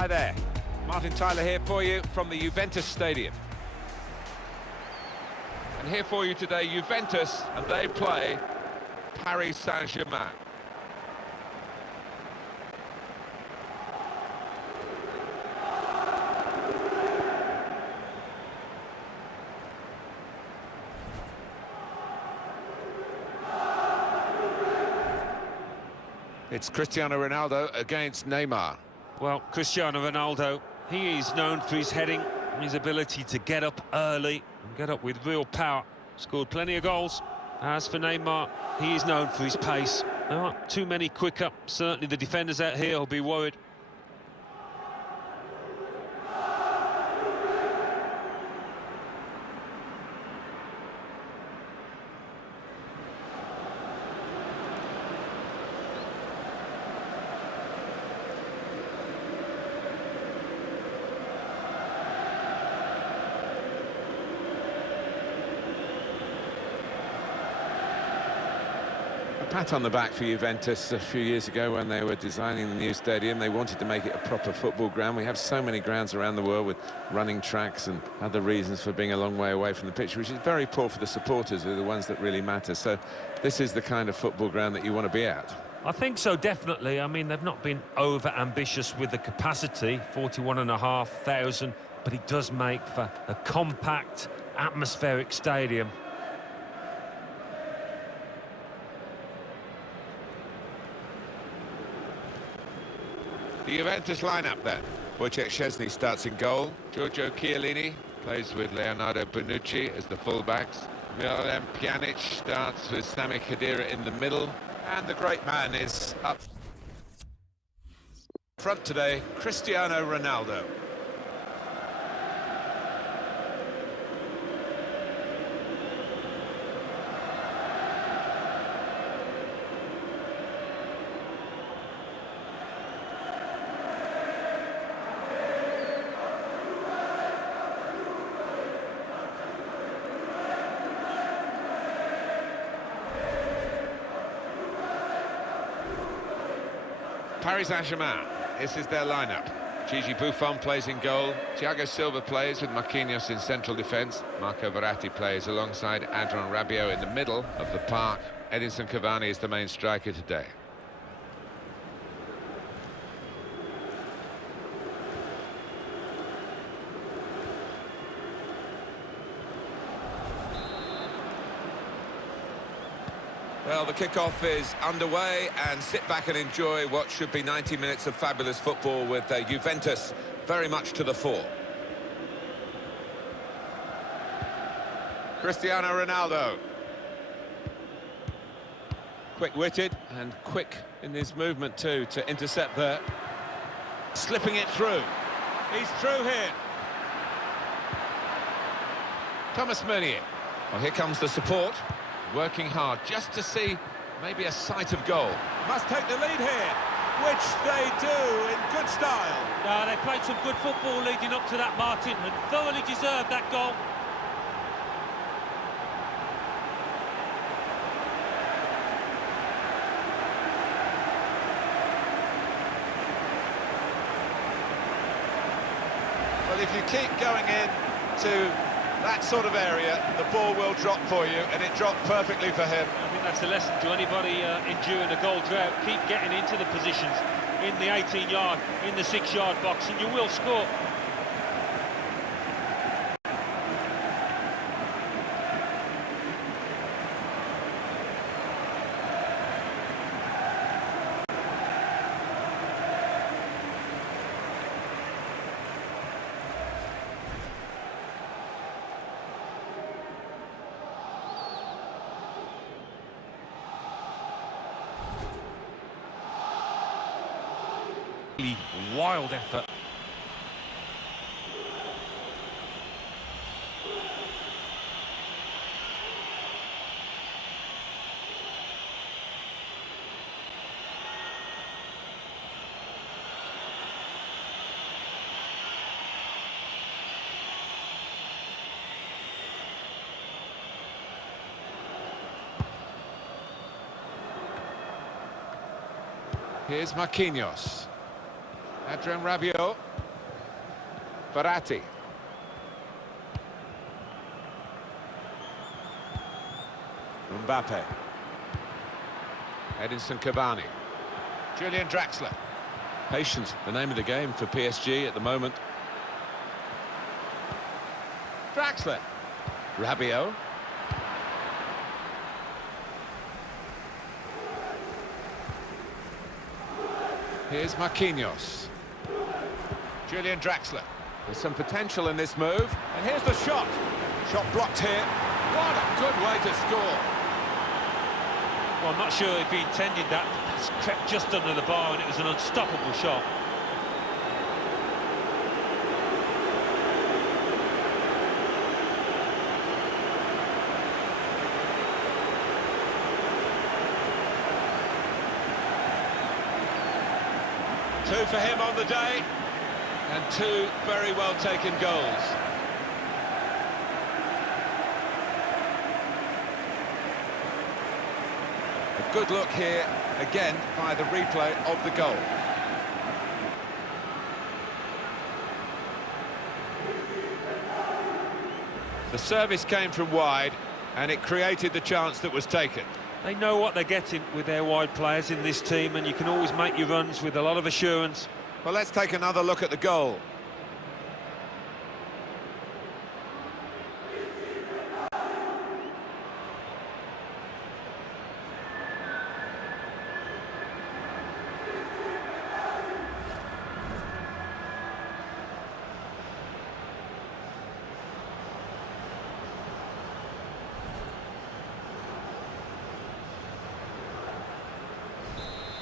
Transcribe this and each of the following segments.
Hi there, Martin Tyler here for you from the Juventus Stadium. And here for you today, Juventus, and they play Paris Saint-Germain. It's Cristiano Ronaldo against Neymar. Well, Cristiano Ronaldo, he is known for his heading, his ability to get up early and get up with real power. Scored plenty of goals. As for Neymar, he is known for his pace. There aren't too many quicker. Certainly the defenders out here will be worried. Pat on the back for Juventus a few years ago when they were designing the new stadium. They wanted to make it a proper football ground. We have so many grounds around the world with running tracks and other reasons for being a long way away from the pitch, which is very poor for the supporters, who are the ones that really matter. So this is the kind of football ground that you want to be at. I think so, definitely. I mean, they've not been over-ambitious with the capacity, 41,500, but it does make for a compact, atmospheric stadium. The Juventus lineup then. Wojciech Szczesny starts in goal. Giorgio Chiellini plays with Leonardo Bonucci as the fullbacks. Miralem Pjanic starts with Sami Khedira in the middle. And the great man is up front today, Cristiano Ronaldo. Paris Saint-Germain, this is their lineup. Gigi Buffon plays in goal. Thiago Silva plays with Marquinhos in central defence. Marco Verratti plays alongside Adrien Rabiot in the middle of the park. Edinson Cavani is the main striker today. Well, the kickoff is underway, and sit back and enjoy what should be 90 minutes of fabulous football with Juventus very much to the fore. Cristiano Ronaldo. Quick-witted and quick in his movement too to intercept there. Slipping it through. He's through here. Thomas Meunier. Well, here comes the support. Working hard just to see maybe a sight of goal. Must take the lead here, which they do in good style. No, they played some good football leading up to that, Martin, and thoroughly deserved that goal. Well, if you keep going in to that sort of area, the ball will drop for you, and it dropped perfectly for him. I think that's a lesson to anybody enduring a goal drought. Keep getting into the positions in the 18-yard, in the 6-yard box, and you will score. Wild effort. Here's Marquinhos. Adrien Rabiot. Verratti. Mbappe. Edinson Cavani. Julian Draxler. Patience, the name of the game for PSG at the moment. Draxler. Rabiot. Here's Marquinhos. Julian Draxler. There's some potential in this move. And here's the shot. Shot blocked here. What a good way to score. Well, I'm not sure if he intended that. It's crept just under the bar and it was an unstoppable shot. Two for him on the day, and two very well taken goals. A good look here, again, by the replay of the goal. The service came from wide, and it created the chance that was taken. They know what they're getting with their wide players in this team, and you can always make your runs with a lot of assurance. Well, let's take another look at the goal.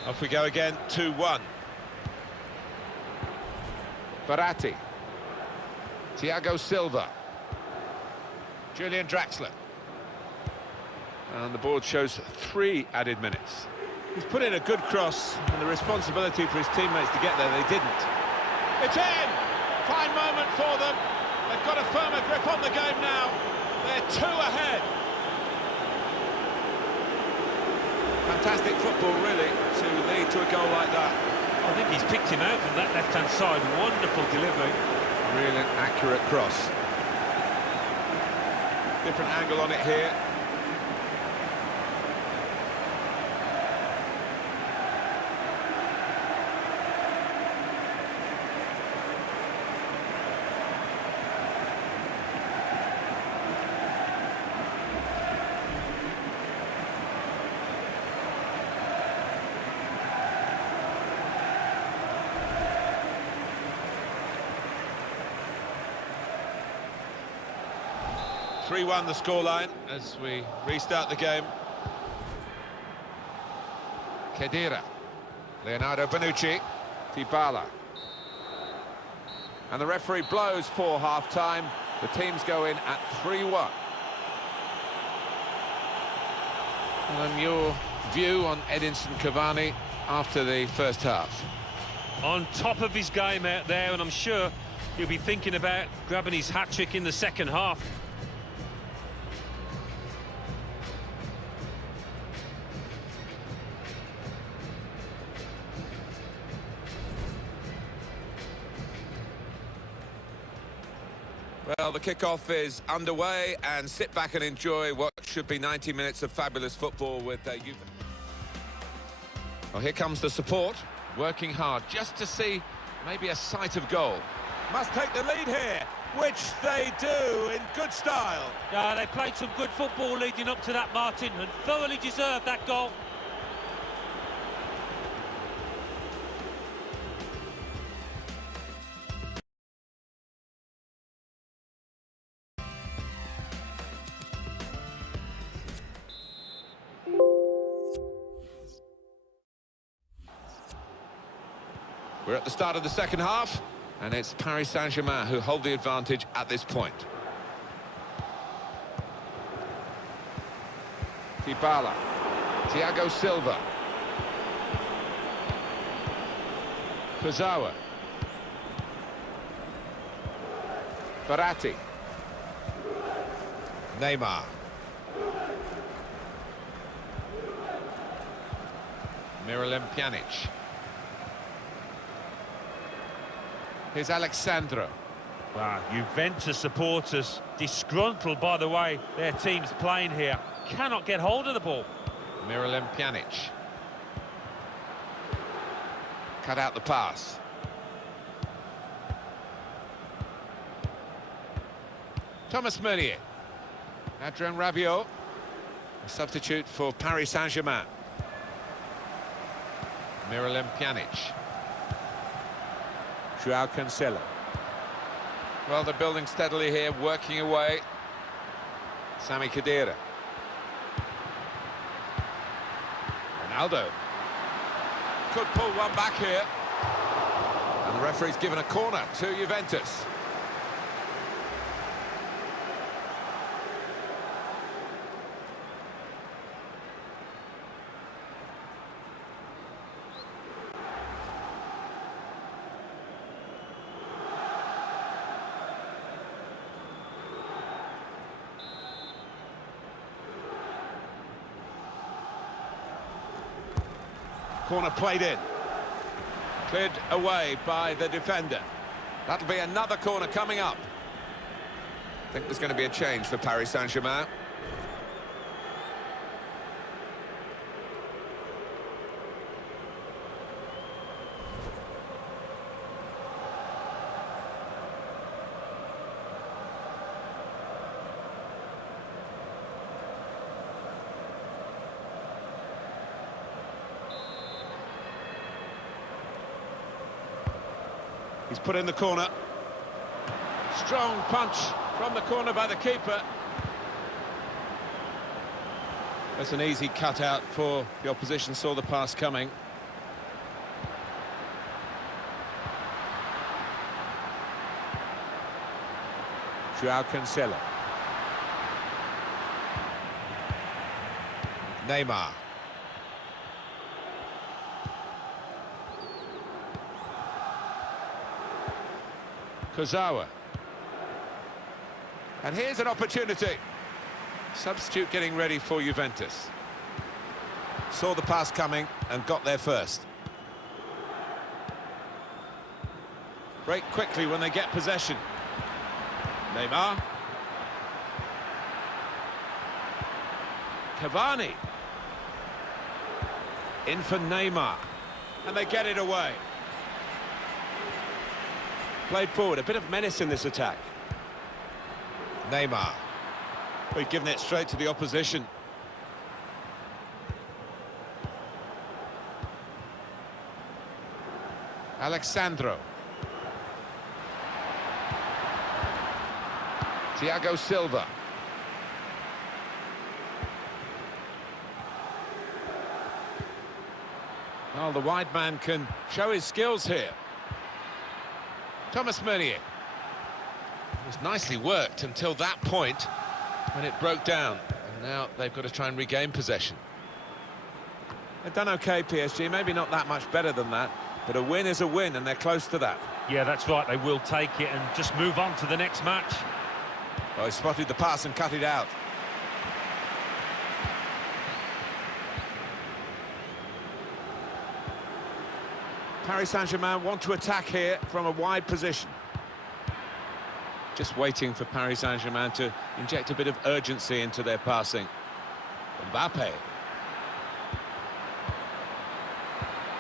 Off we go again, 2-1. Verratti. Thiago Silva. Julian Draxler. And the board shows 3 added minutes. He's put in a good cross, and the responsibility for his teammates to get there, they didn't. It's in! Fine moment for them. They've got a firmer grip on the game now. They're 2 ahead. Fantastic football, really, to lead to a goal like that. I think he's picked him out from that left-hand side. Wonderful delivery. Really accurate cross. Different angle on it here. (3-1) the scoreline as we restart the game. Khedira, Leonardo Bonucci, Dybala. And the referee blows for half-time. The teams go in at 3-1. And your view on Edinson Cavani after the first half? On top of his game out there, and I'm sure he'll be thinking about grabbing his hat-trick in the second half. Well, the kickoff is underway, and sit back and enjoy what should be 90 minutes of fabulous football with you. Well, here comes the support, working hard just to see maybe a sight of goal. Must take the lead here, which they do in good style. Yeah, they played some good football leading up to that, Martin, and thoroughly deserved that goal. We're at the start of the second half, and it's Paris Saint-Germain who hold the advantage at this point. Dybala, Thiago Silva, Kurzawa, Verratti, Neymar, Miralem Pjanic. Here's Alexandro. Wow, Juventus supporters disgruntled by the way their team's playing here. Cannot get hold of the ball. Miralem Pjanic. Cut out the pass. Thomas Meunier. Adrien Rabiot. A substitute for Paris Saint-Germain. Miralem Pjanic. Joao Cancelo. Well, they're building steadily here, working away. Sami Khedira. Ronaldo. Could pull one back here. And the referee's given a corner to Juventus. Corner played in. Cleared away by the defender. That'll be another corner coming up. I think there's going to be a change for Paris Saint-Germain. He's put in the corner. Strong punch from the corner by the keeper. That's an easy cutout for the opposition, saw the pass coming. Joao Cancelo. Neymar. Kurzawa. And here's an opportunity. Substitute getting ready for Juventus. Saw the pass coming and got there first. Break quickly when they get possession. Neymar. Cavani. In for Neymar. And they get it away. Played forward, a bit of menace in this attack. Neymar. We've given it straight to the opposition. Alexandro. Thiago Silva. Well, the wide man can show his skills here. Thomas Meunier. It was nicely worked until that point when it broke down. And now they've got to try and regain possession. They've done OK, PSG. Maybe not that much better than that. But a win is a win, and they're close to that. Yeah, that's right. They will take it and just move on to the next match. Oh, he spotted the pass and cut it out. Paris Saint-Germain want to attack here from a wide position. Just waiting for Paris Saint-Germain to inject a bit of urgency into their passing. Mbappe.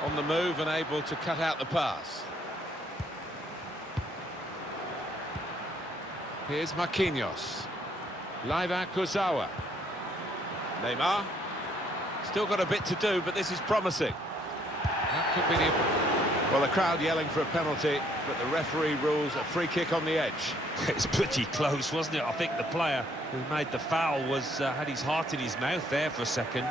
On the move and able to cut out the pass. Here's Marquinhos. Leiva Kurzawa. Neymar. Still got a bit to do, but this is promising. That could be the... Well, the crowd yelling for a penalty, but the referee rules a free kick on the edge. It's pretty close, wasn't it? I think the player who made the foul was had his heart in his mouth there for a second.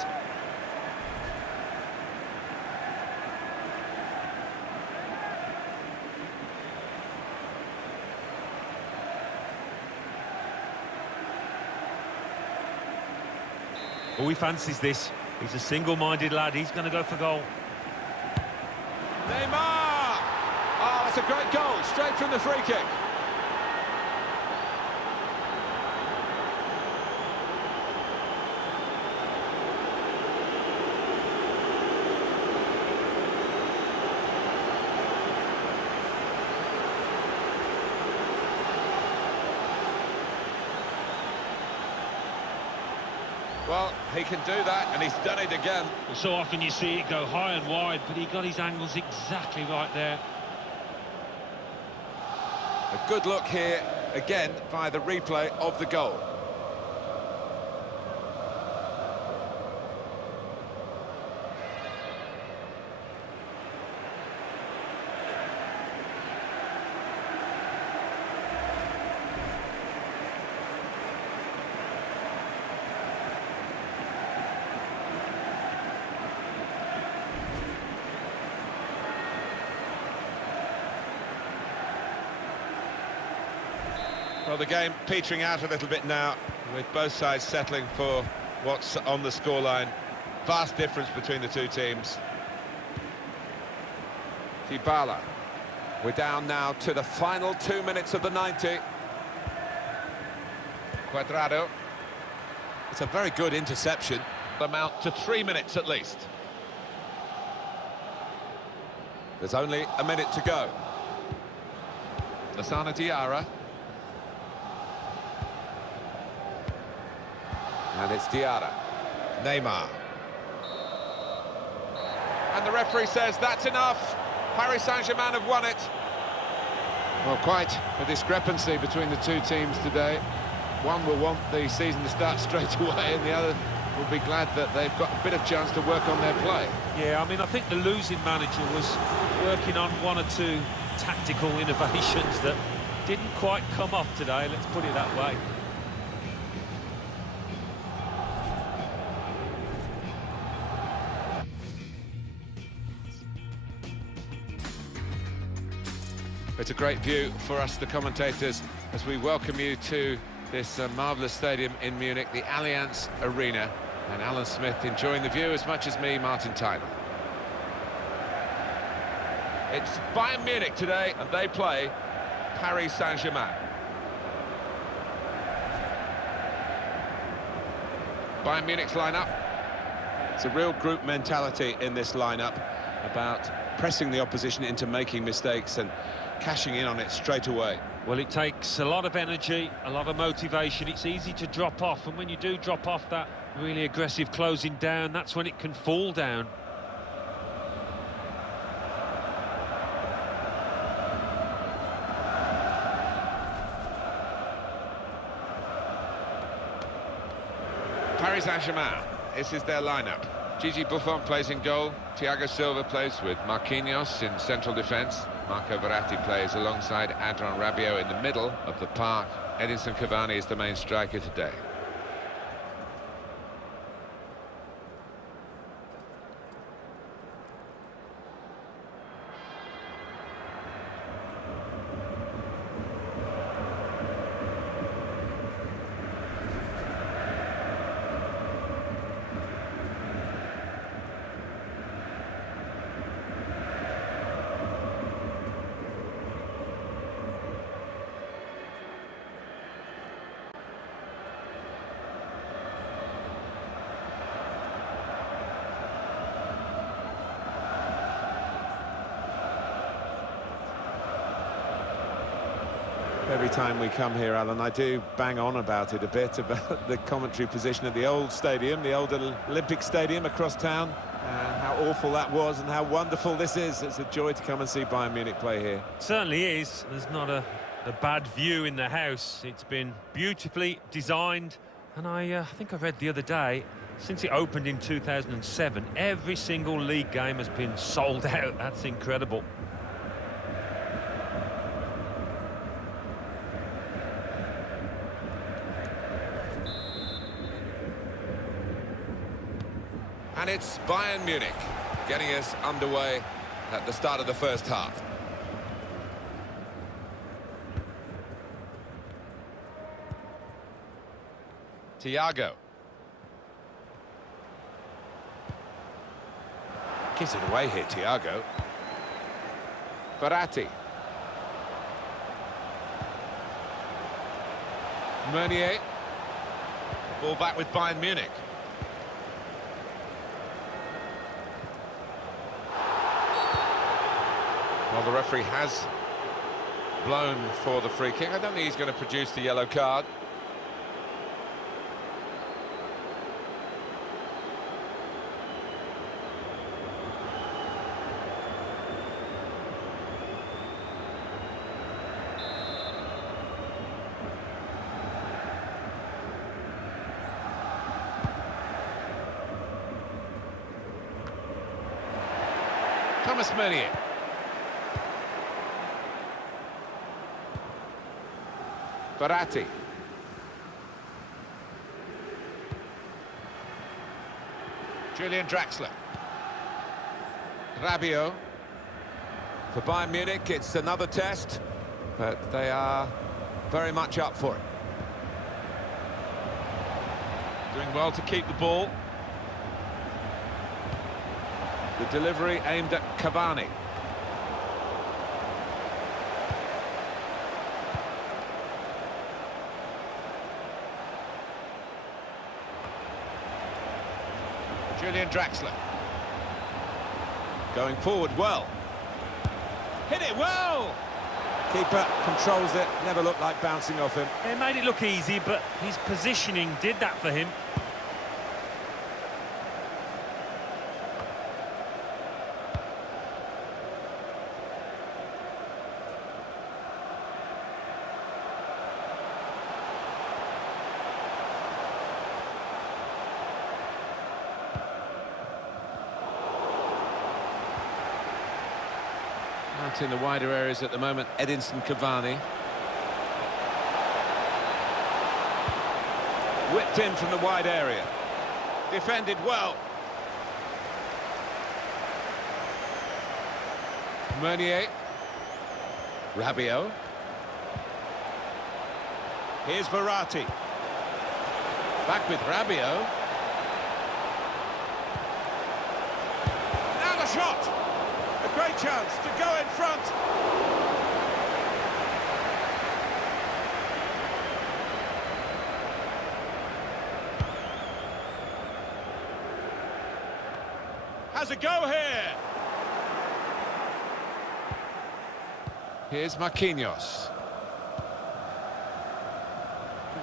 Oh, he fancies this. He's a single-minded lad. He's going to go for goal. Neymar! Oh, that's a great goal, straight from the free kick. Well, he can do that, and he's done it again. So often you see it go high and wide, but he got his angles exactly right there. A good look here, again, via the replay of the goal. Well, the game petering out a little bit now, with both sides settling for what's on the scoreline. Vast difference between the two teams. Dybala. We're down now to the final 2 minutes of the 90. Cuadrado. It's a very good interception. Amount to 3 minutes at least. There's only a minute to go. Lassana Diarra. And it's Diarra. Neymar. And the referee says that's enough. Paris Saint-Germain have won it. Well, quite a discrepancy between the two teams today. One will want the season to start straight away, and the other will be glad that they've got a bit of chance to work on their play. Yeah, I mean, I think the losing manager was working on one or two tactical innovations that didn't quite come off today, let's put it that way. It's a great view for us, the commentators, as we welcome you to this marvellous stadium in Munich, the Allianz Arena. And Alan Smith enjoying the view as much as me, Martin Tyler. It's Bayern Munich today, and they play Paris Saint-Germain. Bayern Munich's lineup. It's a real group mentality in this lineup about pressing the opposition into making mistakes and cashing in on it straight away. Well, it takes a lot of energy, a lot of motivation. It's easy to drop off, and when you do drop off that really aggressive closing down, that's when it can fall down. Paris Saint-Germain, this is their lineup. Gigi Buffon plays in goal. Thiago Silva plays with Marquinhos in central defence. Marco Verratti plays alongside Adrien Rabiot in the middle of the park. Edinson Cavani is the main striker today. Every time we come here, Alan, I do bang on about it a bit, about the commentary position at the old stadium, the old Olympic Stadium across town, and how awful that was and how wonderful this is. It's a joy to come and see Bayern Munich play here. It certainly is. There's not a bad view in the house. It's been beautifully designed, and I think I read the other day, since it opened in 2007, every single league game has been sold out. That's incredible. And it's Bayern Munich getting us underway at the start of the first half. Thiago. Gives it away here, Thiago. Verratti. Meunier. Ball back with Bayern Munich. Well, the referee has blown for the free kick. I don't think he's going to produce the yellow card. Thomas Meunier. Verratti. Julian Draxler. Rabiot. For Bayern Munich, it's another test, but they are very much up for it. Doing well to keep the ball. The delivery aimed at Cavani. Julian Draxler. Going forward well. Hit it well! Keeper controls it, never looked like bouncing off him. It made it look easy, but his positioning did that for him. Out in the wider areas at the moment, Edinson Cavani. Whipped in from the wide area. Defended well. Meunier. Rabiot. Here's Verratti. Back with Rabiot. Now the shot! A great chance to go in front. Has a go here. Here's Marquinhos.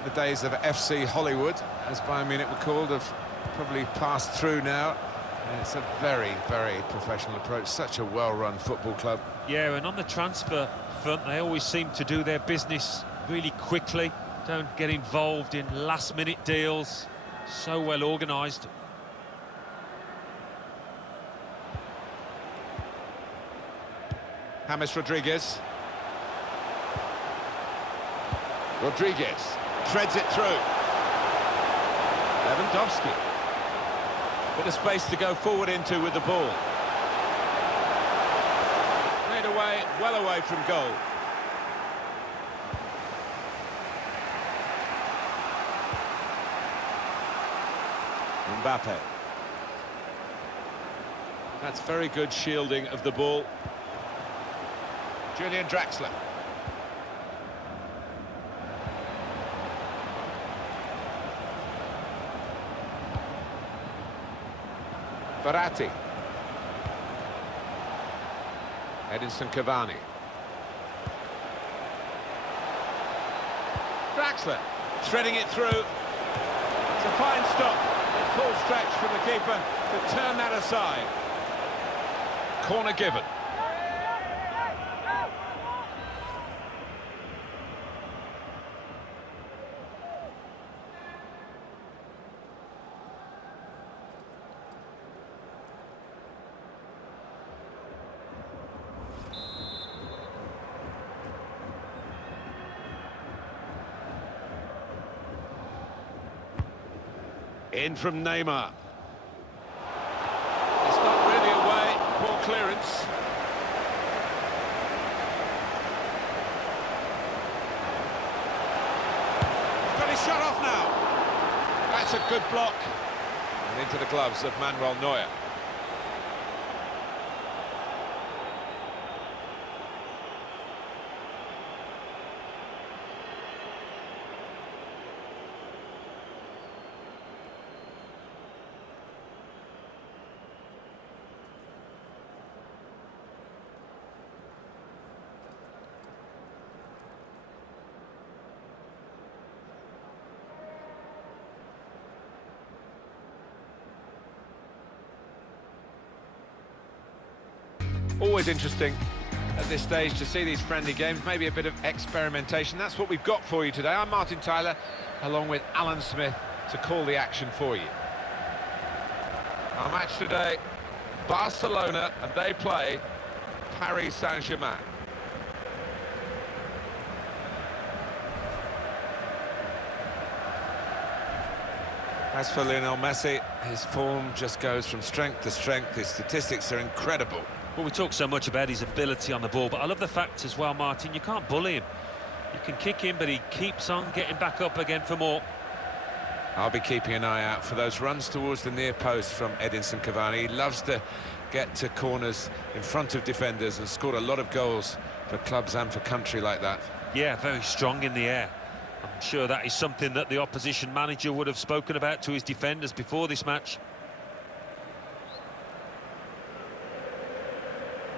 The days of FC Hollywood, as Bayern Munich were called, have probably passed through now. And it's a very, very professional approach. Such a well-run football club. Yeah, and on the transfer front, they always seem to do their business really quickly. Don't get involved in last-minute deals. So well organised. James Rodriguez. Rodriguez threads it through. Lewandowski. Bit of space to go forward into with the ball. Played away, well away from goal. Mbappe. That's very good shielding of the ball. Julian Draxler. Verratti. Edinson Cavani. Draxler threading it through. It's a fine stop. A full stretch from the keeper to turn that aside. Corner given. In from Neymar. It's not really away. Poor clearance. He's got his shot off now. That's a good block. And into the gloves of Manuel Neuer. Always interesting at this stage to see these friendly games, maybe a bit of experimentation. That's what we've got for you today. I'm Martin Tyler, along with Alan Smith, to call the action for you. Our match today Barcelona, and they play Paris Saint-Germain. As for Lionel Messi, his form just goes from strength to strength. His statistics are incredible. Well, we talk so much about his ability on the ball, but I love the fact as well, Martin, you can't bully him. You can kick him, but he keeps on getting back up again for more. I'll be keeping an eye out for those runs towards the near post from Edinson Cavani. He loves to get to corners in front of defenders and scored a lot of goals for clubs and for country like that. Yeah, very strong in the air. I'm sure that is something that the opposition manager would have spoken about to his defenders before this match.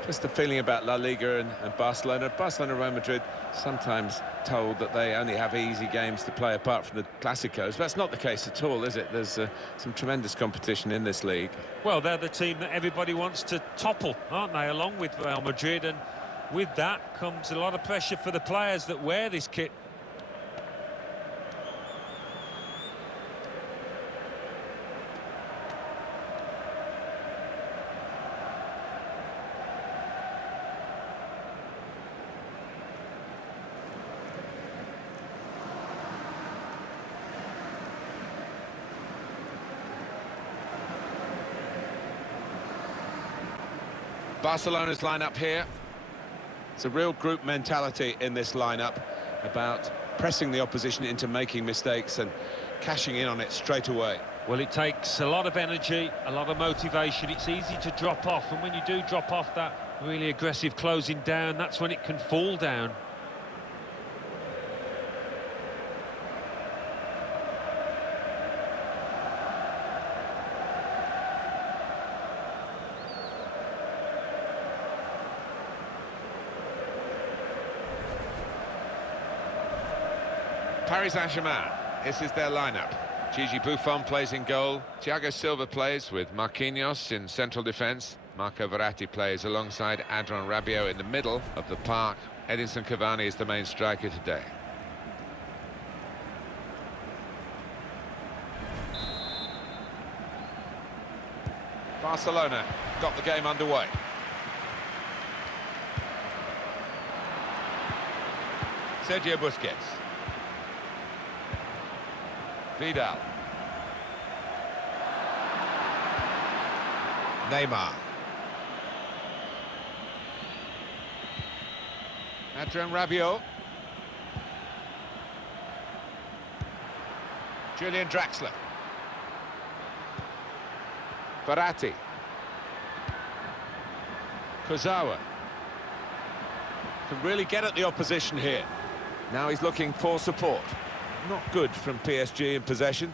Just the feeling about La Liga and Barcelona. Barcelona, Real Madrid, sometimes told that they only have easy games to play apart from the Clásicos. But that's not the case at all, is it? There's some tremendous competition in this league. Well, they're the team that everybody wants to topple, aren't they, along with Real Madrid? And with that comes a lot of pressure for the players that wear this kit. Barcelona's lineup here. It's a real group mentality in this lineup about pressing the opposition into making mistakes and cashing in on it straight away. Well, it takes a lot of energy, a lot of motivation. It's easy to drop off, and when you do drop off that really aggressive closing down, that's when it can fall down. Paris Saint-Germain, this is their lineup. Gigi Buffon plays in goal. Thiago Silva plays with Marquinhos in central defence. Marco Verratti plays alongside Adrien Rabiot in the middle of the park. Edinson Cavani is the main striker today. Barcelona got the game underway. Sergio Busquets. Vidal. Neymar. Adrien Rabiot. Julian Draxler. Verratti. Kurzawa. Can really get at the opposition here. Now he's looking for support. Not good from PSG in possession.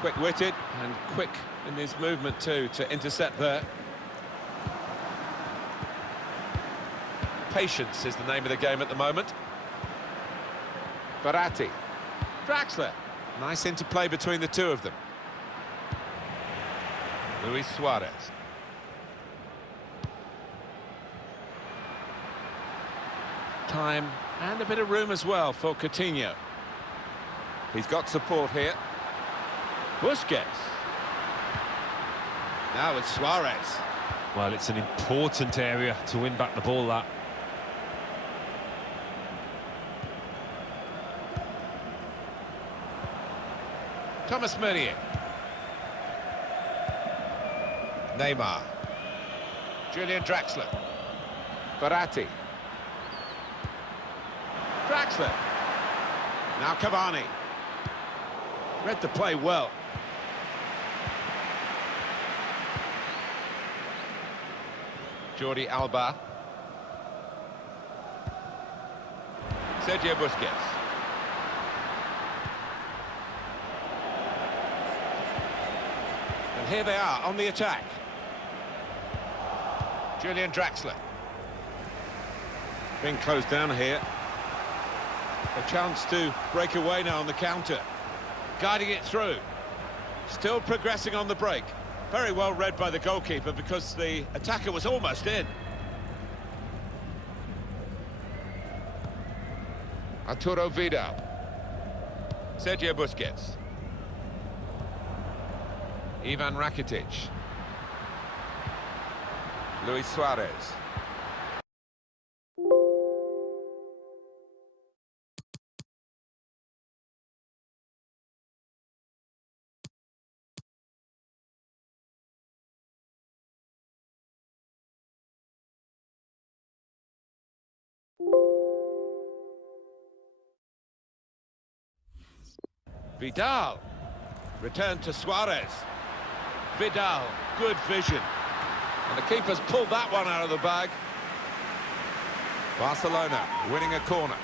Quick-witted and quick in his movement too to intercept there. Patience is the name of the game at the moment. Verratti. Draxler. Nice interplay between the two of them. Luis Suarez. Time and a bit of room as well for Coutinho. He's got support here. Busquets. Now it's Suarez. Well, it's an important area to win back the ball, that. Thomas Meunier. Neymar. Julian Draxler. Verratti. Draxler. Now Cavani. Read the play well. Jordi Alba. Sergio Busquets. And here they are on the attack. Julian Draxler. Being closed down here. A chance to break away now on the counter. Guiding it through. Still progressing on the break. Very well read by the goalkeeper because the attacker was almost in. Arturo Vidal. Sergio Busquets. Ivan Rakitic. Luis Suarez. Vidal. Return to Suarez. Vidal, good vision. And the keeper's pulled that one out of the bag. Barcelona winning a corner.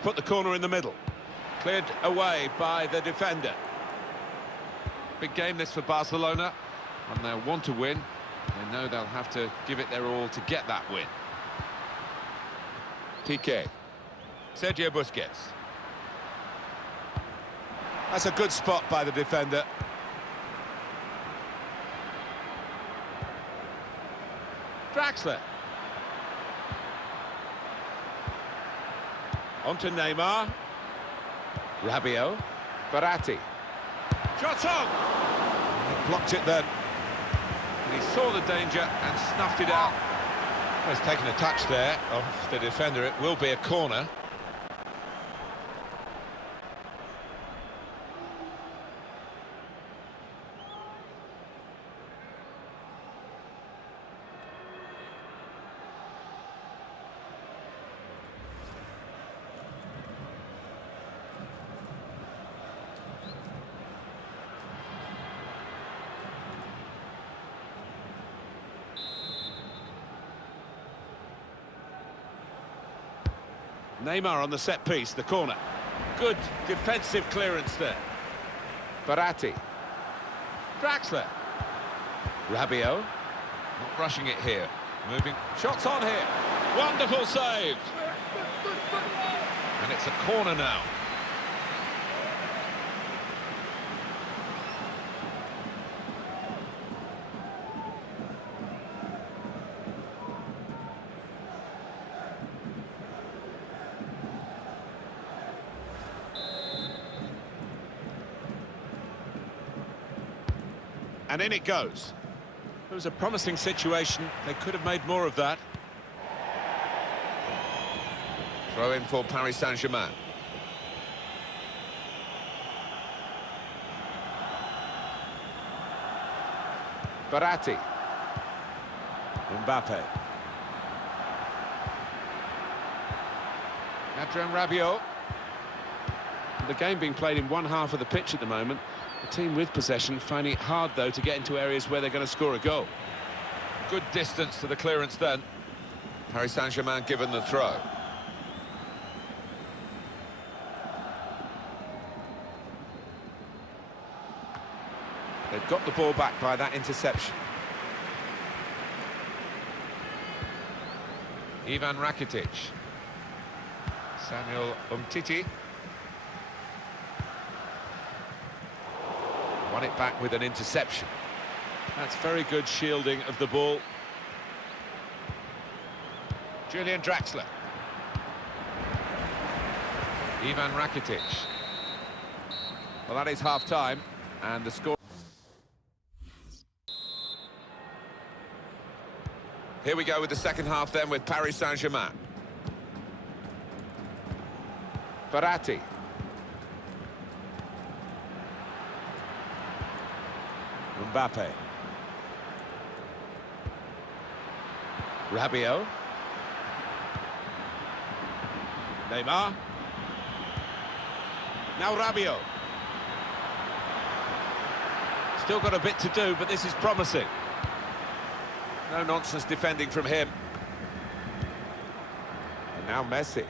Put the corner in the middle. Cleared away by the defender. Big game this for Barcelona, and they'll want to win. They know they'll have to give it their all to get that win. Piqué. Sergio Busquets. That's a good spot by the defender. Draxler. On to Neymar. Rabiot. Verratti. Shot on! He blocked it then. And he saw the danger and snuffed it out. Well, he's taken a touch there of the defender. It will be a corner. Neymar on the set piece, the corner. Good defensive clearance there. Verratti. Draxler. Rabiot. Not rushing it here. Moving. Shots on here. Wonderful save. And it's a corner now. And in it goes. It was a promising situation. They could have made more of that. Throw in for Paris Saint-Germain. Verratti. Mbappe. Adrien Rabiot. The game being played in one half of the pitch at the moment. The team with possession finding it hard, though, to get into areas where they're going to score a goal. Good distance to the clearance then. Paris Saint-Germain given the throw. They've got the ball back by that interception. Ivan Rakitic. Samuel Umtiti. Won it back with an interception. That's very good shielding of the ball. Julian Draxler. Ivan Rakitic. Well, that is half-time, and the score... Here we go with the second half then with Paris Saint-Germain. Verratti. Mbappe. Rabiot. Neymar. Now Rabiot. Still got a bit to do, but this is promising. No nonsense defending from him. And now Messi.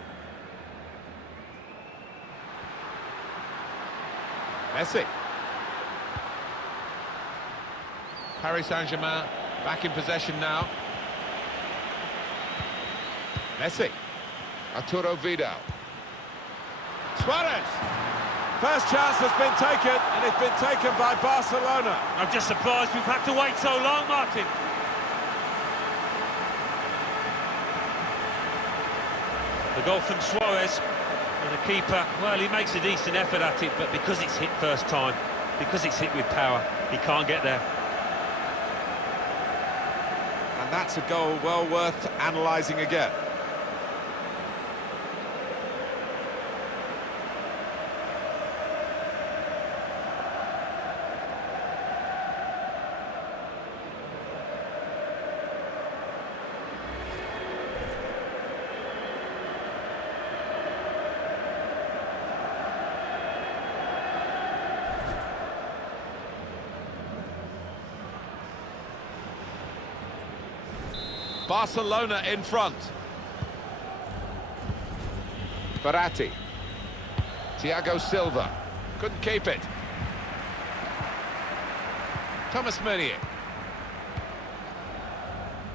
Messi. Paris Saint-Germain back in possession now. Messi. Arturo Vidal. Suarez! First chance has been taken, and it's been taken by Barcelona. I'm just surprised we've had to wait so long, Martin. The goal from Suarez, and the keeper, well, he makes a decent effort at it, but because it's hit first time, because it's hit with power, he can't get there. And that's a goal well worth analysing again. Barcelona in front. Verratti. Thiago Silva. Couldn't keep it. Thomas Meunier.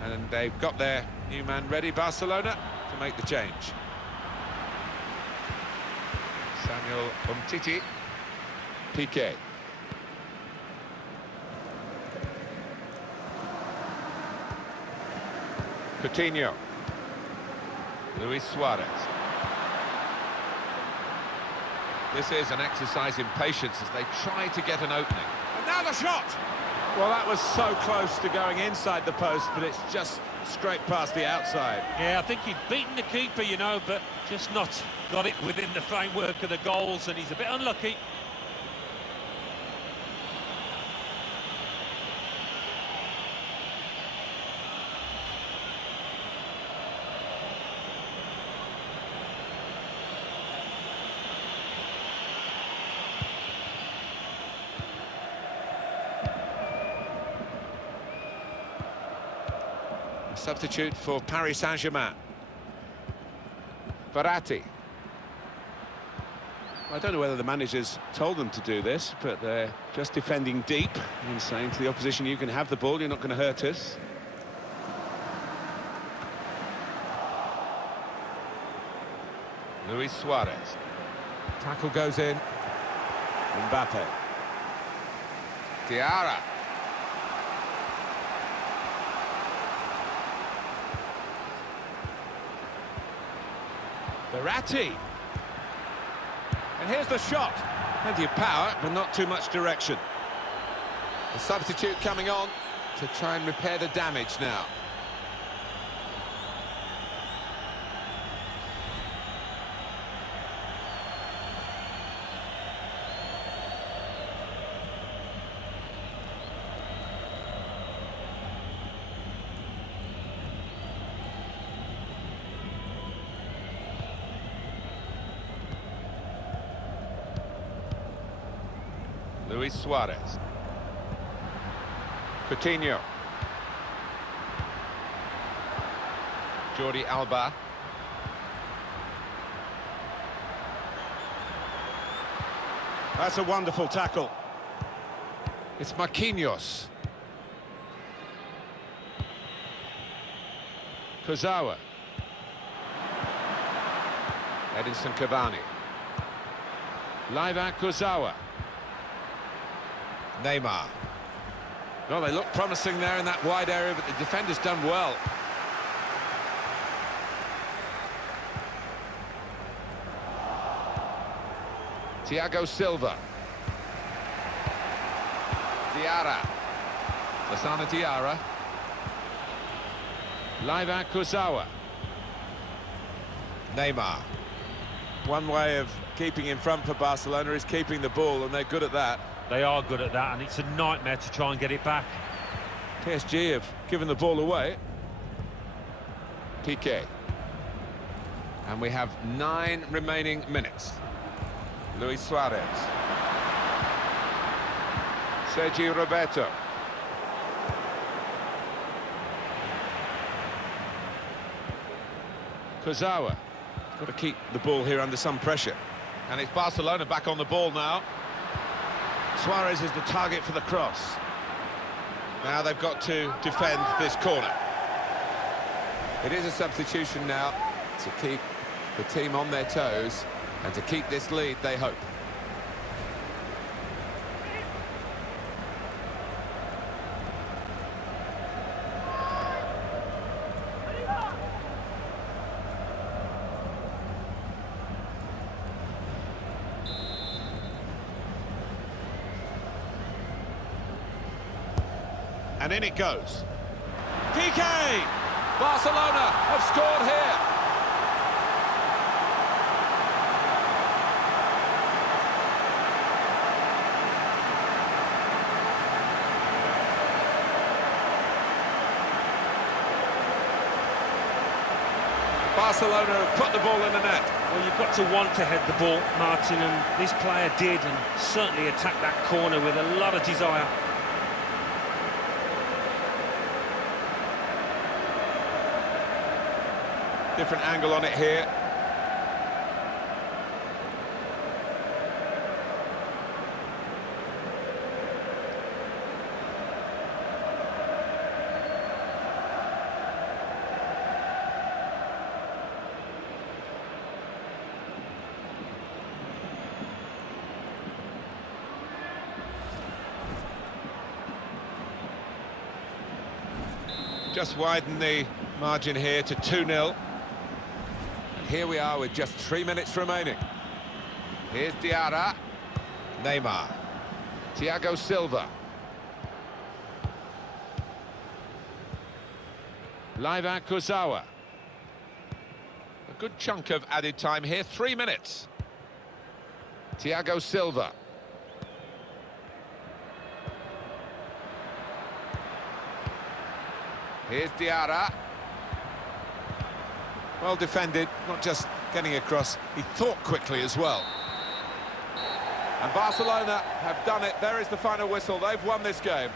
And they've got their new man ready, Barcelona, to make the change. Samuel Umtiti. Piqué. Coutinho. Luis Suarez. This is an exercise in patience as they try to get an opening. And now the shot! Well, that was so close to going inside the post, but it's just straight past the outside. Yeah, I think he'd beaten the keeper, you know, but just not got it within the framework of the goals, and he's a bit unlucky. Substitute for Paris Saint-Germain. Verratti. I don't know whether the managers told them to do this, but they're just defending deep and saying to the opposition, you can have the ball, you're not going to hurt us. Luis Suarez. Tackle goes in. Mbappe. Diarra. Verratti. And here's the shot. Plenty of power, but not too much direction. The substitute coming on to try and repair the damage now. Luis Suarez. Coutinho. Jordi Alba. That's a wonderful tackle. It's Marquinhos. Kurzawa. Edinson Cavani. Laibach Kurzawa. Neymar. Well, they look promising there in that wide area, but the defender's done well. Thiago Silva. Diarra. Lassana Diarra. Laibach Kurzawa. Neymar. One way of keeping in front for Barcelona is keeping the ball, and they're good at that. They are good at that, and it's a nightmare to try and get it back. PSG have given the ball away. Piqué. And we have 9 remaining minutes. Luis Suarez. Sergi Roberto. Kurzawa. Got to keep the ball here under some pressure. And it's Barcelona back on the ball now. Suarez is the target for the cross. Now they've got to defend this corner. It is a substitution now to keep the team on their toes, and to keep this lead, they hope. And in it goes. PK! Barcelona have scored here. Barcelona have put the ball in the net. Well, you've got to want to head the ball, Martin, and this player did, and certainly attacked that corner with a lot of desire. Different angle on it here. Just widen the margin here to 2-0. Here we are with just 3 minutes remaining. Here's Diarra. Neymar. Thiago Silva. Laiva Kurzawa. A good chunk of added time here, 3 minutes. Thiago Silva. Here's Diarra. Well defended, not just getting across, he thought quickly as well. And Barcelona have done it. There is the final whistle. They've won this game.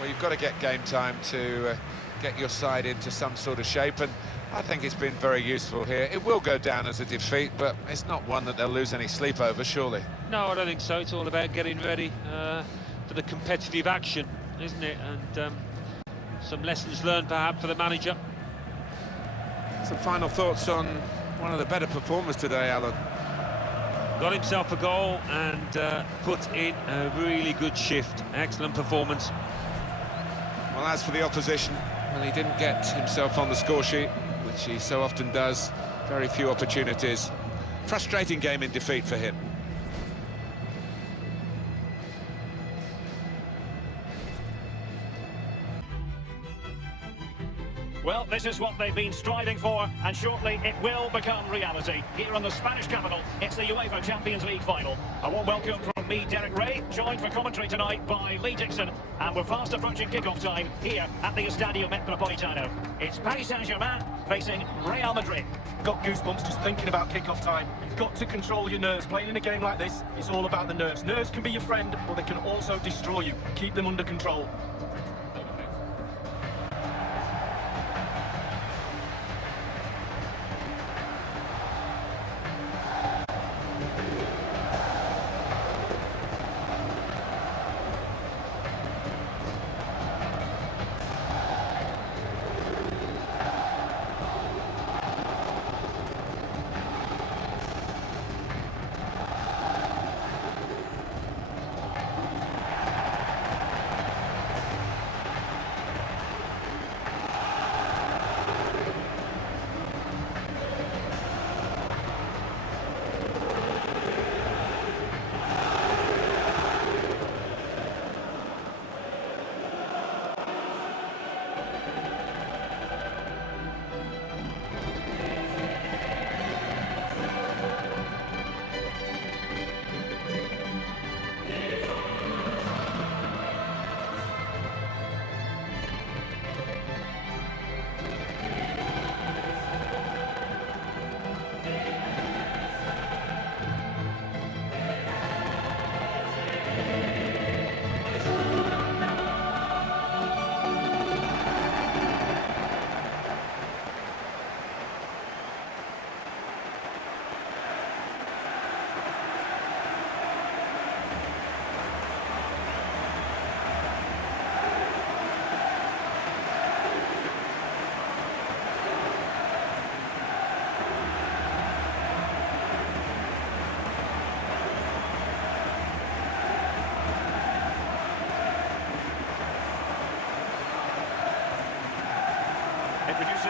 Well, you've got to get game time to get your side into some sort of shape, and I think it's been very useful here. It will go down as a defeat, but it's not one that they'll lose any sleep over, surely. No, I don't think so. It's all about getting ready for the competitive action, isn't it? And some lessons learned, perhaps, for the manager. Some final thoughts on one of the better performers today, Alan. Got himself a goal and put in a really good shift. Excellent performance. Well, as for the opposition, well, he didn't get himself on the score sheet, which he so often does. Very few opportunities. Frustrating game in defeat for him. Well, this is what they've been striving for, and shortly it will become reality. Here in the Spanish capital, it's the UEFA Champions League final. A warm welcome from me, Derek Ray, joined for commentary tonight by Lee Dixon, and we're fast approaching kickoff time here at the Estadio Metropolitano. It's Paris Saint-Germain facing Real Madrid. Got goosebumps just thinking about kickoff time. You've got to control your nerves. Playing in a game like this, it's all about the nerves. Nerves can be your friend, but they can also destroy you. Keep them under control.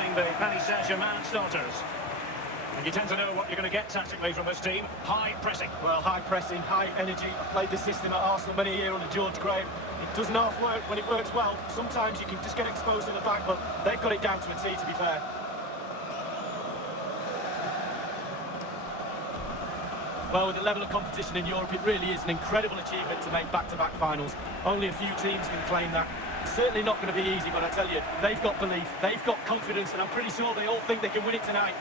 joining the Paris Saint-Germain starters. And you tend to know what you're going to get tactically from this team. High pressing. Well, high pressing, high energy. I played this system at Arsenal many a year under George Graham. It doesn't half work when it works well. Sometimes you can just get exposed in the back, but they've got it down to a T, to be fair. Well, with the level of competition in Europe, it really is an incredible achievement to make back-to-back finals. Only a few teams can claim that. It's certainly not going to be easy, but I tell you, they've got belief, they've got confidence, and I'm pretty sure they all think they can win it tonight.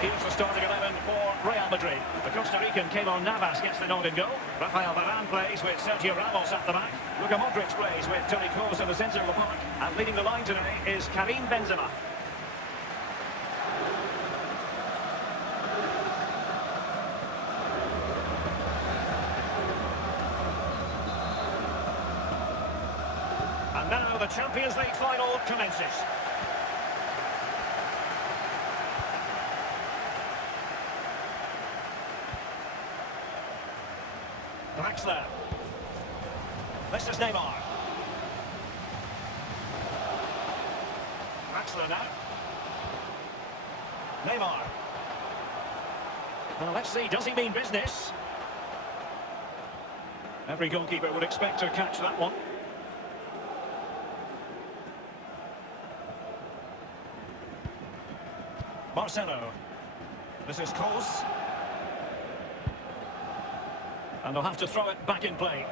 Here's the starting 11 for Real Madrid. The Costa Rican Keylor Navas gets the nod in goal. Rafael Varane plays with Sergio Ramos at the back. Luka Modric plays with Toni Kroos in the centre of the park. And leading the line today is Karim Benzema. And now the Champions League final commences. Draxler. This is Neymar. Draxler now. Neymar. Well, let's see, does he mean business? Every goalkeeper would expect to catch that one. Marcelo. This is Kroos. And they'll have to throw it back in play.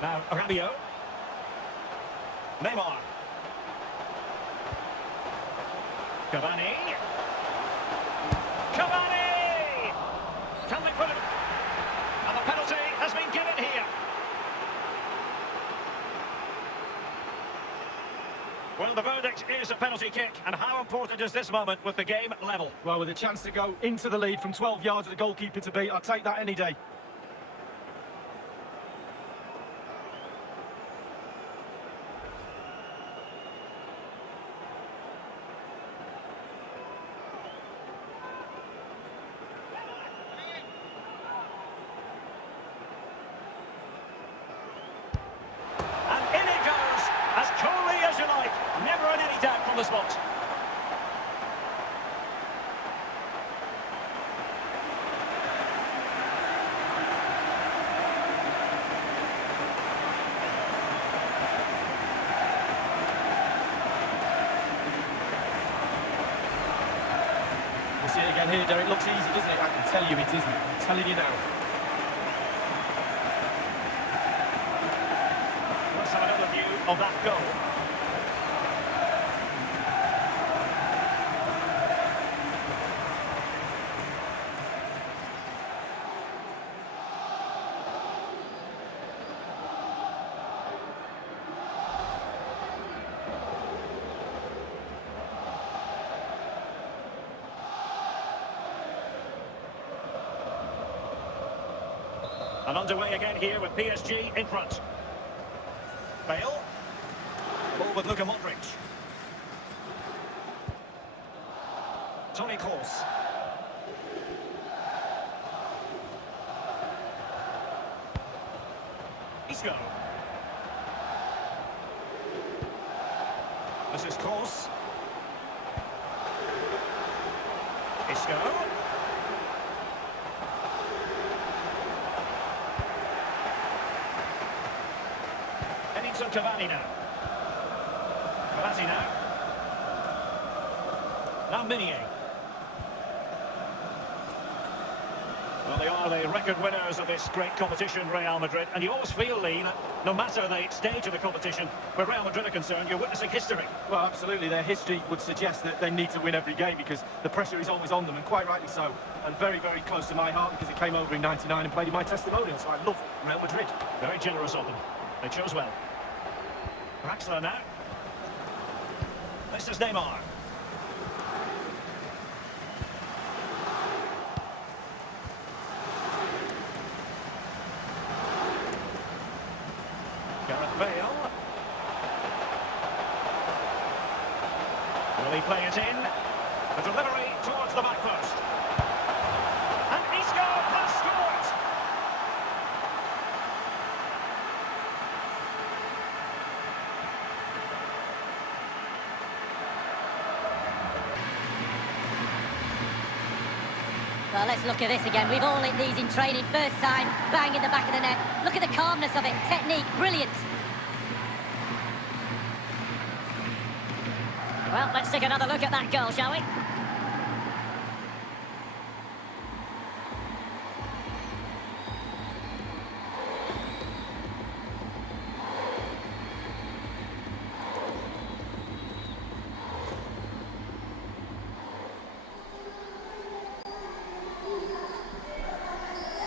Now, Rabiot. Neymar. Cavani. Cavani! Can they put it? And the penalty has been given here. Well, the verdict is a penalty kick, and how important is this moment with the game level? Well, with a chance to go into the lead from 12 yards with the goalkeeper to beat, I'll take that any day. And in it goes, as coolly as you like. Never in any doubt from the spot. We'll see it again here, Derek. Looks easy, doesn't it? I can tell you it isn't. I'm telling you now. Let's have another view of that goal. And underway again here with PSG in front. Bale. Ball with Luka Modric. Toni Kroos. Isco. This is Kroos. Isco. Edinson Cavani now. Cavani now. Now Meunier. Well, they are the record winners of this great competition, Real Madrid, and you always feel, Lee, that no matter the stage of the competition, where Real Madrid are concerned, you're witnessing history. Well, absolutely. Their history would suggest that they need to win every game because the pressure is always on them, and quite rightly so. And very, very close to my heart because it came over in '99 and played in my testimonial, so I love Real Madrid. Very generous of them. They chose well. Draxler now. This is Neymar. Gareth Bale. Will he play it in? The delivery towards the back post. And Isco has scored! Well, let's look at this again. We've all hit these in training. First time, bang in the back of the net. Look at the calmness of it. Technique, brilliant. Well, let's take another look at that goal, shall we?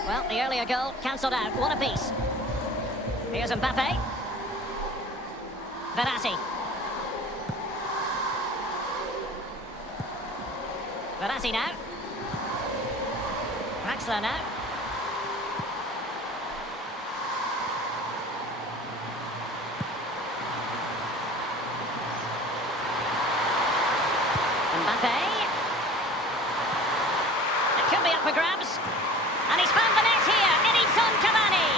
Well, the earlier goal cancelled out. One apiece. Here's Mbappe. Verratti. Verratti now. Draxler now. Mbappe. It could be up for grabs. And he's found the net here. Edinson Cavani.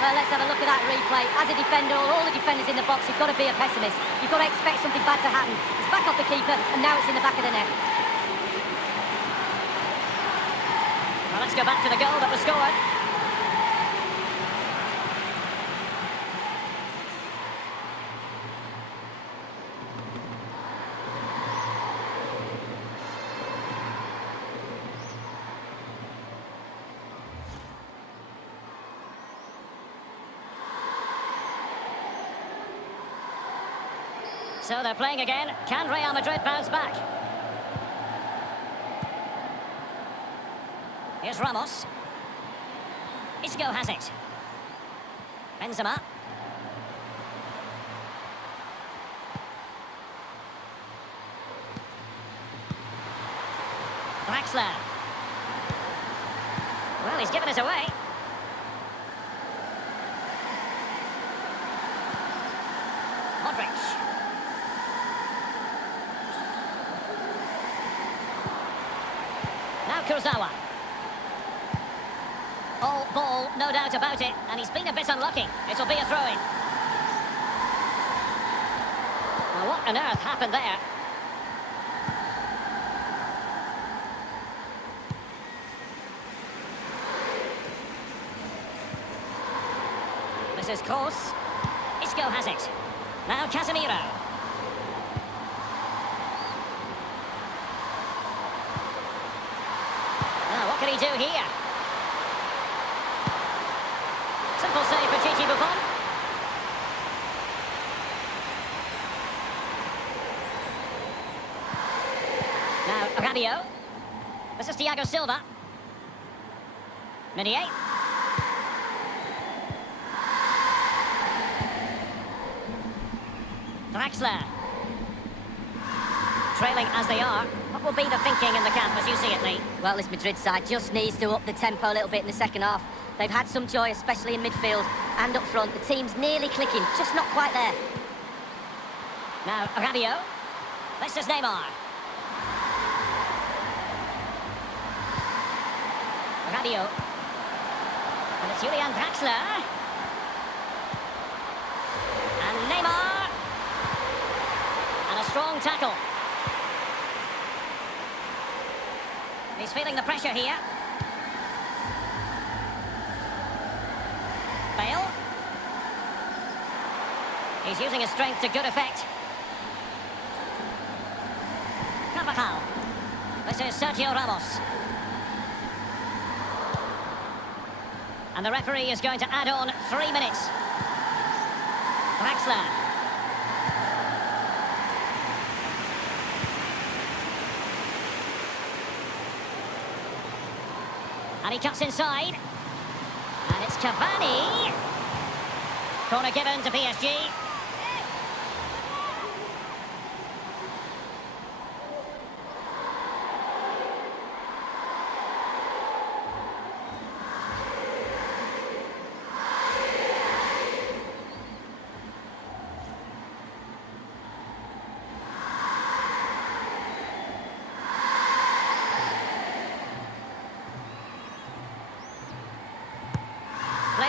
Well, let's have a look at that replay. As a defender, all the defenders in the box, you've got to be a pessimist. You've got to expect something bad to happen. It's back off the keeper, and now it's in the back of the net. Well, let's go back to the goal that was scored. So they're playing again. Can Real Madrid bounce back? Here's Ramos. Isco has it. Benzema. Draxler. Well, he's given us away. Modric. Now Kurzawa. All ball, no doubt about it, and he's been a bit unlucky. It'll be a throw-in. Now, what on earth happened there? This is Kroos. Isco has it. Now Casemiro. Now, what can he do here? Simple save for Gigi Buffon. Now, Rabiot. This is Thiago Silva. Meunier. Draxler. Trailing as they are. What will be the thinking in the camp as you see it, Lee? Well, this Madrid side just needs to up the tempo a little bit in the second half. They've had some joy, especially in midfield and up front. The team's nearly clicking, just not quite there. Now, Rabiot. This is Neymar. Rabiot. And it's Julian Draxler. And Neymar. And a strong tackle. He's feeling the pressure here. Bale. He's using his strength to good effect. Carvajal. This is Sergio Ramos. And the referee is going to add on 3 minutes. Draxler. And he cuts inside. And it's Cavani. Corner given to PSG.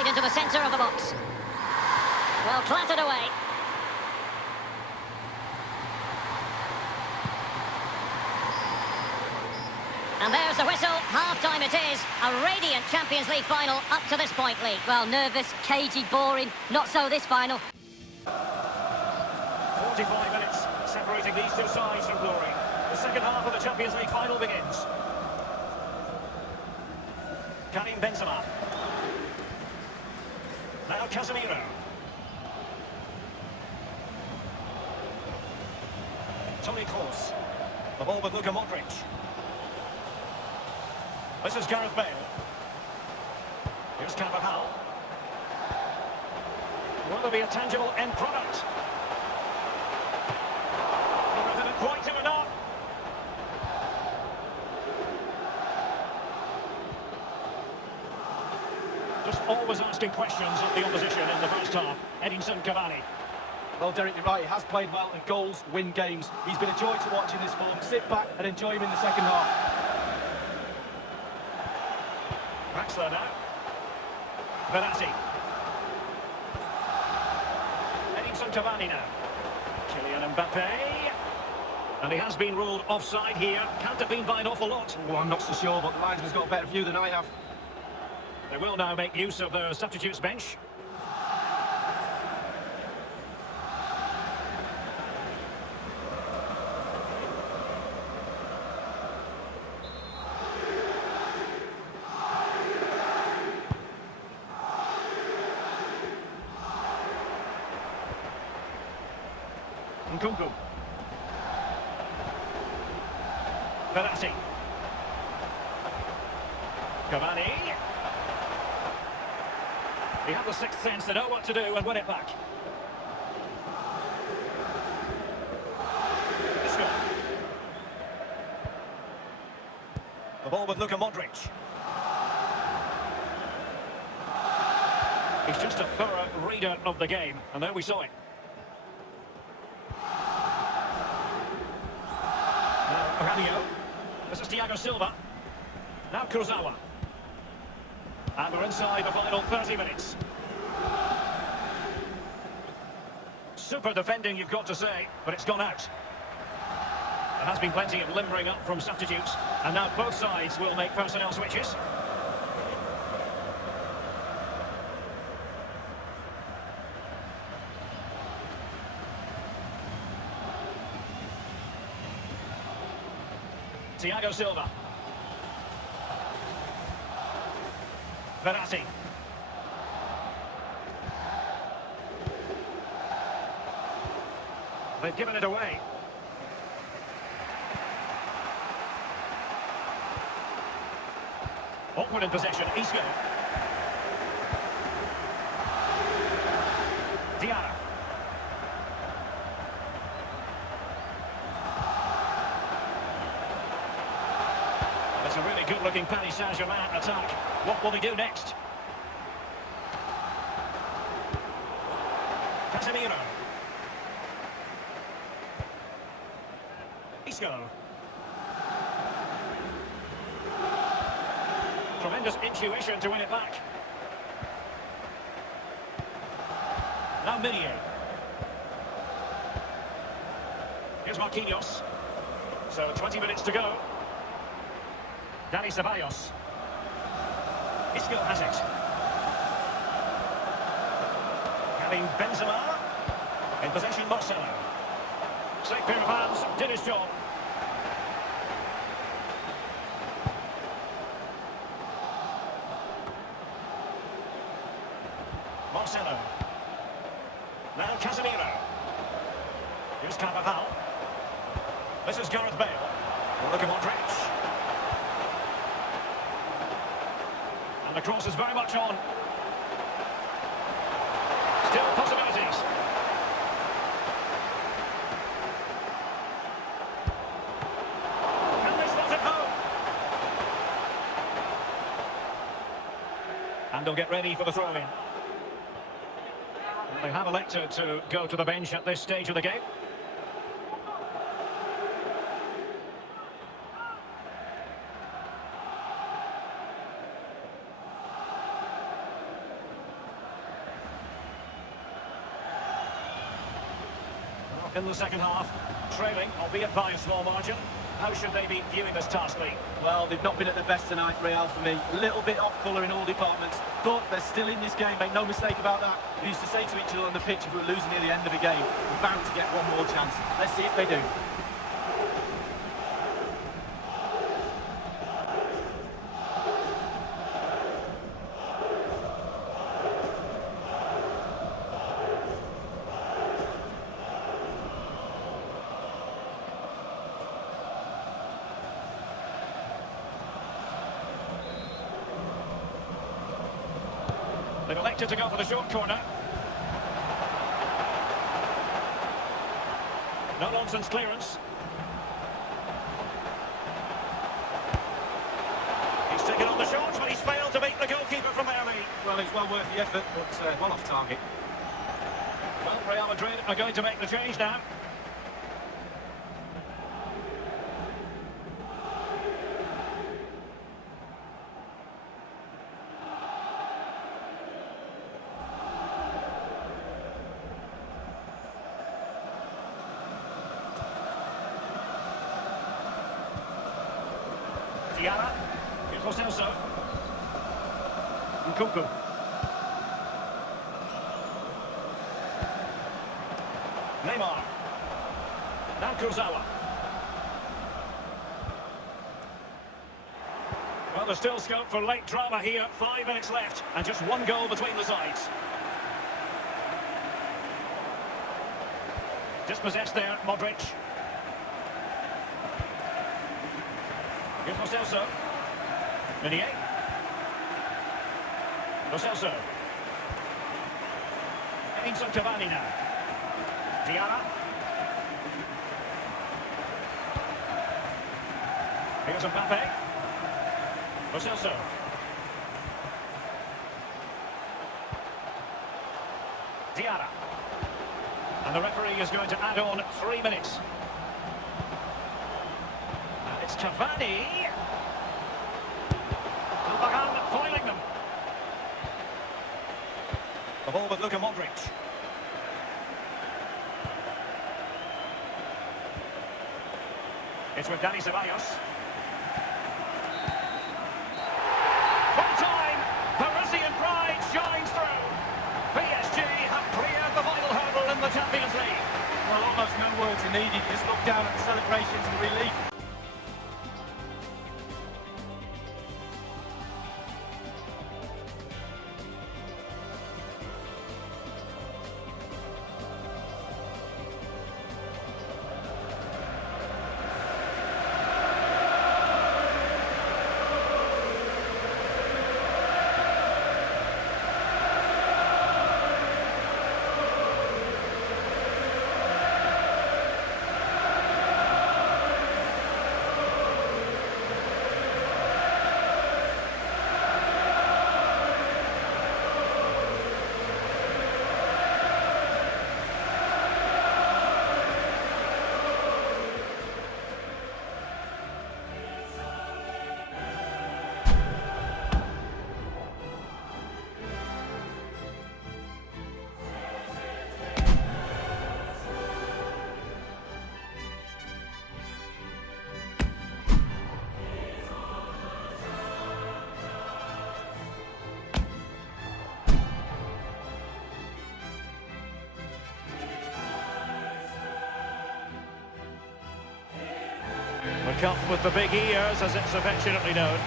straight into the centre of the box. Well, clattered away. And there's the whistle. Half-time it is. A radiant Champions League final up to this point, Lee. Well, nervous, cagey, boring. Not so this final. 45 minutes separating these two sides from glory. The second half of the Champions League final begins. Karim Benzema. Now Casemiro. Toni Kroos. The ball with Luka Modric. This is Gareth Bale. Here's Carvajal. Will there be a tangible end product? He didn't quite do enough. Just always asking questions of the opposition in the first half. Edinson Cavani. Well, Derek, you're right. He has played well, and goals win games. He's been a joy to watch in this form. Sit back and enjoy him in the second half. Draxler now. Verratti. Edinson Cavani now. Kylian Mbappe. And he has been ruled offside here. Can't have been by an awful lot. Well, I'm not so sure, but the linesman's got a better view than I have. They will now make use of the substitutes bench. Nkunku. Verratti. Cavani. He had the sixth sense to know what to do and win it back. Isco. The ball with Luka Modric. He's just a thorough reader of the game, and there we saw it. Rabiot. This is Thiago Silva. Now Kurzawa. And we're inside the final 30 minutes. Super defending, you've got to say, but it's gone out. There has been plenty of limbering up from substitutes, and now both sides will make personnel switches. Thiago Silva. Verratti. They've given it away. Awkward in possession, Isco. Diarra. That's a really good-looking Paris Saint-Germain attack. What will they do next? Casemiro. Isco. Tremendous intuition to win it back. Now Meunier. Here's Marquinhos. So 20 minutes to go. Dani Ceballos. Isco has it. Karim Benzema. In possession, Marcelo. Safe pair of hands, did his job. Marcelo. Now Casemiro. Here's Carvajal. This is Gareth Bale. Look at Modric. And the cross is very much on. Still possibilities. And this was at home. And they'll get ready for the throw-in. They have elected to go to the bench at this stage of the game. in the second half, trailing, albeit by a small margin. How should they be viewing this task, Lee? Well, they've not been at their best tonight, Real, for me. A little bit off colour in all departments, but they're still in this game, make no mistake about that. We used to say to each other on the pitch, if we were losing near the end of the game, we're bound to get one more chance. Let's see if they do. They've elected to go for the short corner. No-nonsense clearance. He's taken on the shots, but he's failed to beat the goalkeeper from early. Well, it's well worth the effort, but well off target. Well, Real Madrid are going to make the change now. Diarra, here's Lo Celso. Nkunku. Neymar. Now Kurzawa. Well, there's still scope for late drama here. 5 minutes left and just one goal between the sides. Dispossessed there, Modric. Here's Lo Celso. Meunier. Lo Celso. Edinson Cavani now. Diarra. Here's Mbappe. Lo Celso. Diarra. And the referee is going to add on 3 minutes. And it's Cavani. Ilbahan foiling them. The ball with Luka Modric. It's with Dani Ceballos. Full time, Parisian pride shines through. PSG have cleared the final hurdle in the Champions League. Well, almost no words are needed. Just look down at the celebrations, the relief. The cup with the big ears, as it's affectionately known.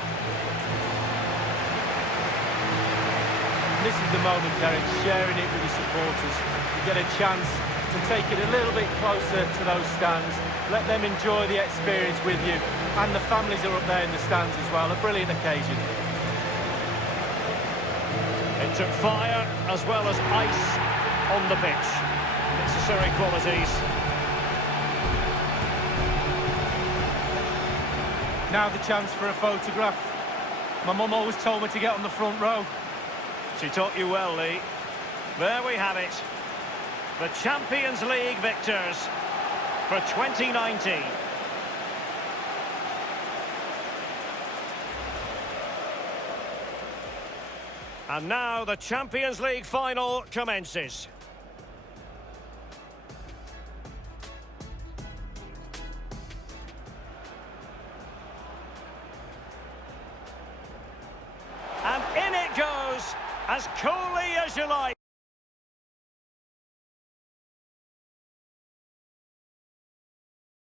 This is the moment, Derek, sharing it with your supporters. You get a chance to take it a little bit closer to those stands. Let them enjoy the experience with you. And the families are up there in the stands as well. A brilliant occasion. It took fire as well as ice on the pitch. Necessary qualities. Now the chance for a photograph. My mum always told me to get on the front row. She taught you well, Lee. There we have it. The Champions League victors for 2019. And now the Champions League final commences. In it goes, as coolly as you like.